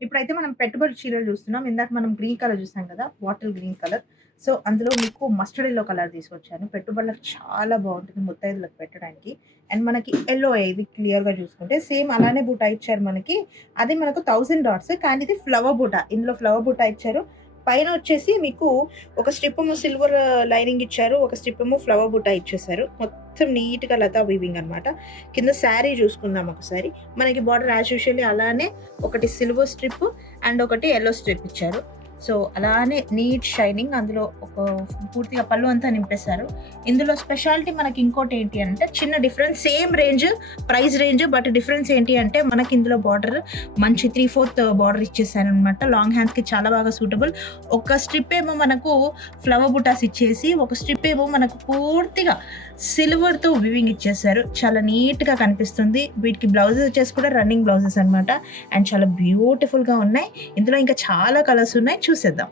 ఇప్పుడైతే మనం పెట్టుబడి చీరలు చూస్తున్నాం. ఇందాక మనం గ్రీన్ కలర్ చూసాం కదా! Bottle green colour. సో, అందులో మీకు మస్టర్డ్ యెల్లో కలర్ తీసుకొచ్చాను. పెట్టుబడులకు చాలా బావుంటుంది ముత్తైదులకు పెట్టడానికి. అండ్ మనకి యెల్లోయే ఇది క్లియర్‌గా చూసుకుంటే. సేమ్ అలానే బుటా ఇచ్చారు మనకి. అది మనకు 1000 డాట్స్ కానీ ఇది ఫ్లవర్ బుటా. ఇందులో ఫ్లవర్ బుటా ఇచ్చారు. పైన వచ్చేసి మీకు ఒక స్ట్రిప్పేమో సిల్వర్ లైనింగ్ ఇచ్చారు. ఒక స్ట్రిప్పేమో ఫ్లవర్ బుటా ఇచ్చేసారు. మొత్తం నీట్‌గా లతా వీవింగ్ అనమాట. కింద శారీ చూసుకుందాం ఒకసారి. మనకి బార్డర్ యాజ్ యూజువల్లీ అలానే ఒకటి సిల్వర్ స్ట్రిప్ అండ్ ఒకటి యెల్లో స్ట్రిప్ ఇచ్చారు. సో, అలానే నీట్ షైనింగ్ అందులో ఒక పూర్తిగా పళ్ళు అంతా నింపేశారు. ఇందులో స్పెషాలిటీ మనకి ఇంకోటేంటి అంటే చిన్న difference same range, price range but difference ఏంటి అంటే మనకి ఇందులో బార్డర్ మంచి 3/4 బార్డర్ ఇచ్చేసారనమాట. లాంగ్ హ్యాండ్స్‌కి చాలా బాగా సూటబుల్. ఒక స్ట్రిప్ ఏమో మనకు ఫ్లవర్ బుటాస్ ఇచ్చేసి, ఒక స్ట్రిప్ ఏమో మనకు పూర్తిగా సిల్వర్‌తో వీవింగ్ ఇచ్చేసారు. చాలా నీట్‌గా కనిపిస్తుంది. వీటికి బ్లౌజెస్ వచ్చేసి కూడా రన్నింగ్ బ్లౌజెస్ అనమాట. అండ్ చాలా బ్యూటిఫుల్‌గా ఉన్నాయి. ఇందులో ఇంకా చాలా కలర్స్ ఉన్నాయి చూసేద్దాం.